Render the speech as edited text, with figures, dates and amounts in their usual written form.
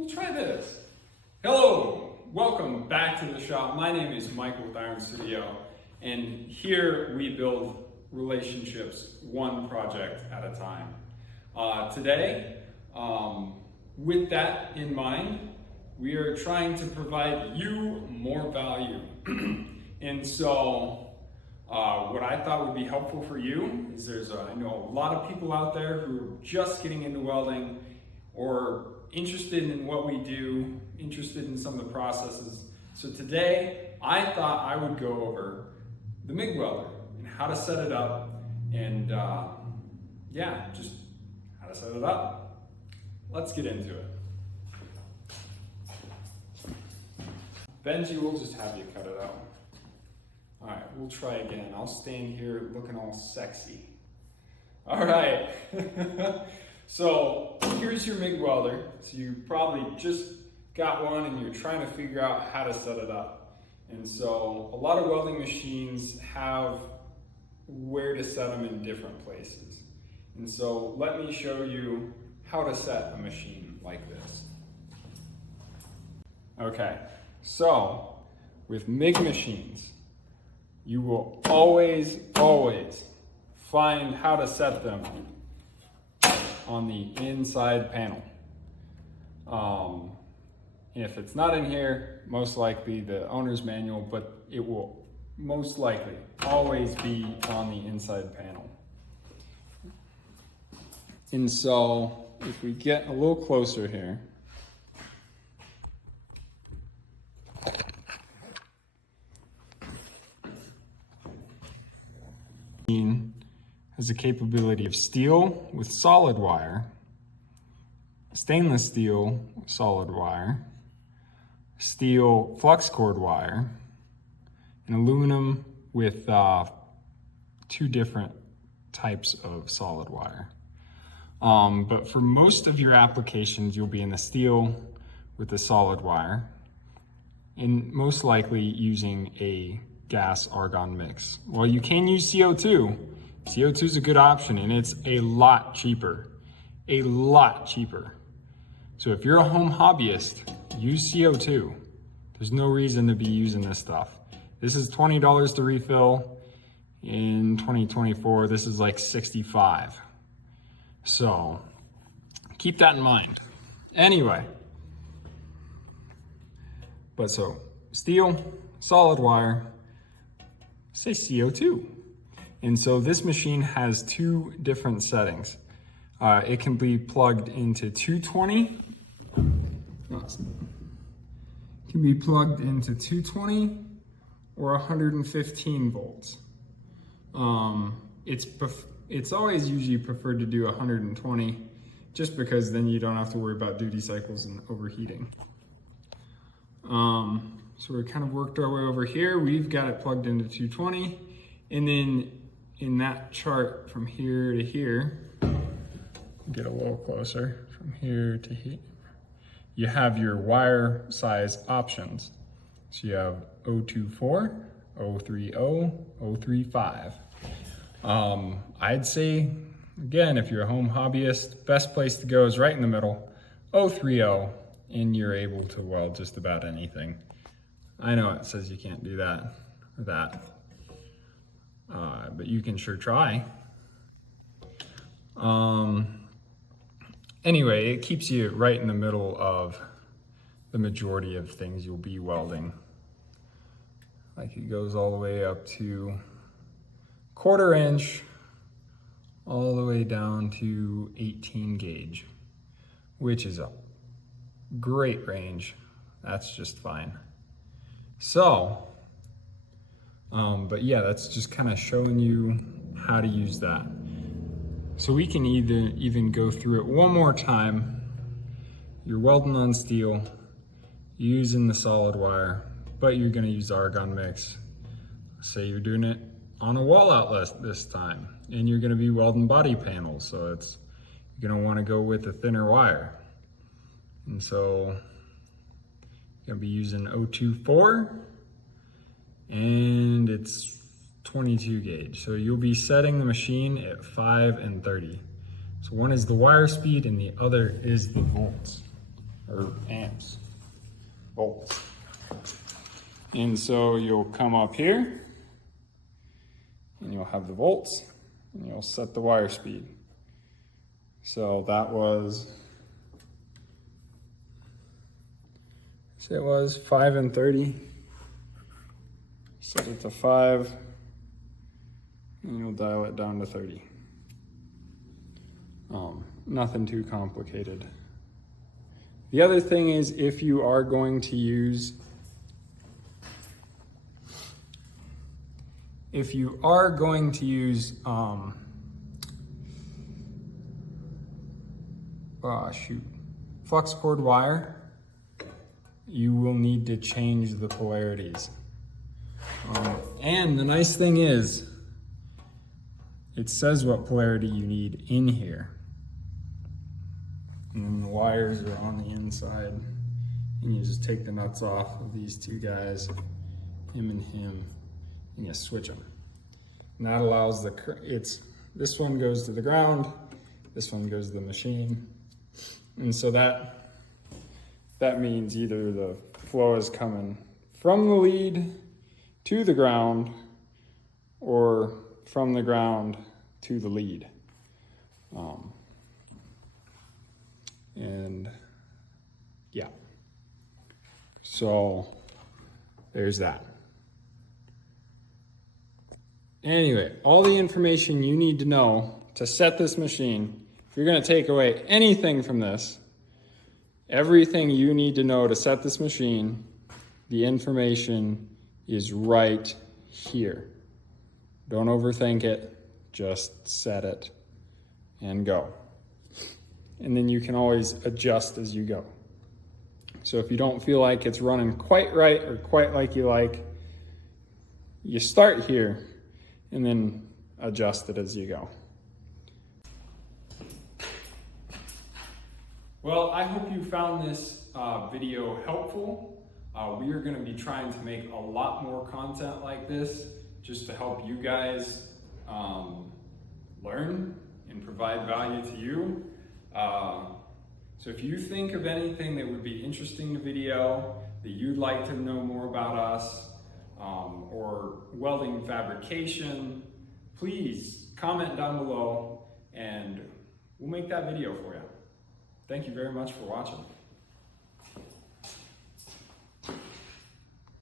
We'll try this. Hello, welcome back to the shop. My name is Michael with Iron Studio, and here we build relationships one project at a time. Today, with that in mind, we are trying to provide you more value. And so, what I thought would be helpful for you is I know a lot of people out there who are just getting into welding or interested in what we do, interested in some of the processes. So today, I thought I would go over the MIG welder and how to set it up and just how to set it up. Let's get into it. Benji, we'll just have you cut it out. All right, we'll try again. I'll stand here looking all sexy. All right. So here's your MIG welder. So you probably just got one and you're trying to figure out how to set it up. And so a lot of welding machines have where to set them in different places. And so let me show you how to set a machine like this. Okay, so with MIG machines, you will always find how to set them on the inside panel. If it's not in here, most likely the owner's manual, but it will most likely always be on the inside panel. And so if we get a little closer here, has the capability of steel with solid wire, stainless steel with solid wire, steel flux cord wire, and aluminum with two different types of solid wire. But for most of your applications, you'll be in the steel with the solid wire, and most likely using a gas argon mix. Well, you can use CO2. CO2 is a good option, and it's a lot cheaper. So if you're a home hobbyist, use CO2. There's no reason to be using this stuff. This is $20 to refill. In 2024, this is like $65. So keep that in mind. Anyway, but so steel, solid wire, say CO2. And so this machine has two different settings. It can be plugged into 220. It can be plugged into 220 or 115 volts. It's always usually preferred to do 120, just because then you don't have to worry about duty cycles and overheating. So we kind of worked our way over here. We've got it plugged into 220, and then in that chart from here to here, get a little closer, from here to here, you have your wire size options. So you have 024, 030, 035. I'd say, again, if you're a home hobbyist, best place to go is right in the middle, 030, and you're able to weld just about anything. I know it says you can't do that or that, but you can sure try. Anyway, it keeps you right in the middle of the majority of things you'll be welding. Like it goes all the way up to 1/4 inch, all the way down to 18 gauge, which is a great range. That's just fine. So, but yeah, that's just kind of showing you how to use that. So we can even go through it one more time. You're welding on steel, using the solid wire, but you're gonna use the argon mix. Say you're doing it on a wall outlet this time, and you're gonna be welding body panels, so you're gonna wanna go with a thinner wire. And so you're gonna be using 024, and it's 22 gauge. So you'll be setting the machine at 5 and 30. So one is the wire speed and the other is the volts. or amps, volts. And so you'll come up here and you'll have the volts and you'll set the wire speed. So that was, say it was 5 and 30. Set it to 5 and you'll dial it down to 30. Nothing too complicated. The other thing is, if you are going to use flux cord wire, you will need to change the polarities. And the nice thing is, it says what polarity you need in here. And then the wires are on the inside. And you just take the nuts off of these two guys, him and him, and you switch them. And that allows this one goes to the ground, this one goes to the machine. And so that means either the flow is coming from the lead to the ground or from the ground to the lead. And yeah, so there's that. Anyway, all the information you need to know to set this machine. If you're going to take away anything from this, everything you need to know to set this machine, the information is right here. Don't overthink it, just set it and go. And then you can always adjust as you go. So if you don't feel like it's running quite right or quite like you like, you start here and then adjust it as you go. Well, I hope you found this video helpful. We are going to be trying to make a lot more content like this just to help you guys learn and provide value to you. So if you think of anything that would be interesting to video, that you'd like to know more about us, or welding fabrication, please comment down below and we'll make that video for you. Thank you very much for watching.